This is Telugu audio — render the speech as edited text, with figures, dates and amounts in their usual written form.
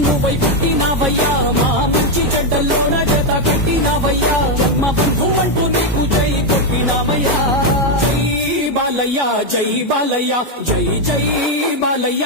నువ్వై పుట్టినావయ్యా మా మంచి చెడ్డల్లోన జత కట్టినావయ్యా మా బంధు అంటూ నీకు జై కొట్టినావయ్యా జై బాలయ్య జై బాలయ్య జై జై బాలయ్య